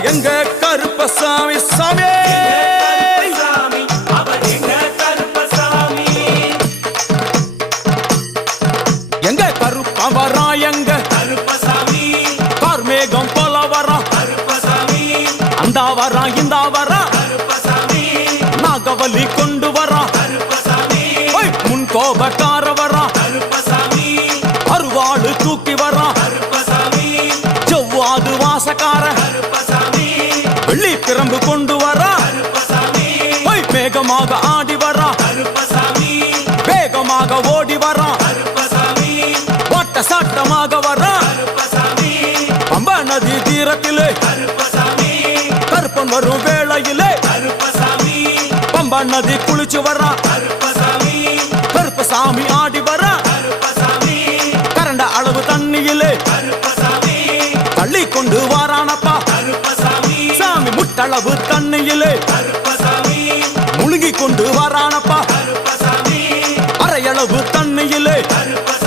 அவர் எங்க கருப்பசாமி சாமி எங்க கருப்பவரா எங்க கருப்பசாமி கார்மேகம் போல வரா கருப்பசாமி அந்த வரா இந்த வரா கருப்பசாமி நாகவலி கொண்டு வரா கருப்பசாமி முன் கோபக்கார வரா கருப்பசாமி அருவாளு தூக்கி வரா கருப்பசாமி செவ்வாது வாசக்கார கருப்பசாமி வெள்ளி பிரம்பு கொண்டு வரா கருப்பசாமி மேகமாக ஆடி வரா கருப்பசாமி வேகமாக ஓடி வரா கருப்பசாமி ஓட்ட சாட்டமாக வரா கருப்பசாமி பம்பா நதி தீரத்திலே கருப்பசாமி கருப்பன் வரும் வேளையிலே கருப்பசாமி பம்பா நதி குளிச்சு வரா கருப்பசாமி கருப்பசாமி ஆடி வரா கருப்பசாமி கரண்ட அளவு தண்ணியிலே கருப்பசாமி தள்ளி கொண்டு வாரானப்பா கருப்பசாமி சாமி முட்டளவு தண்ணியிலே கருப்பசாமி முழுகி கொண்டு வாரானப்பா கருப்பசாமி அரையளவு தண்ணியிலே கருப்பசாமி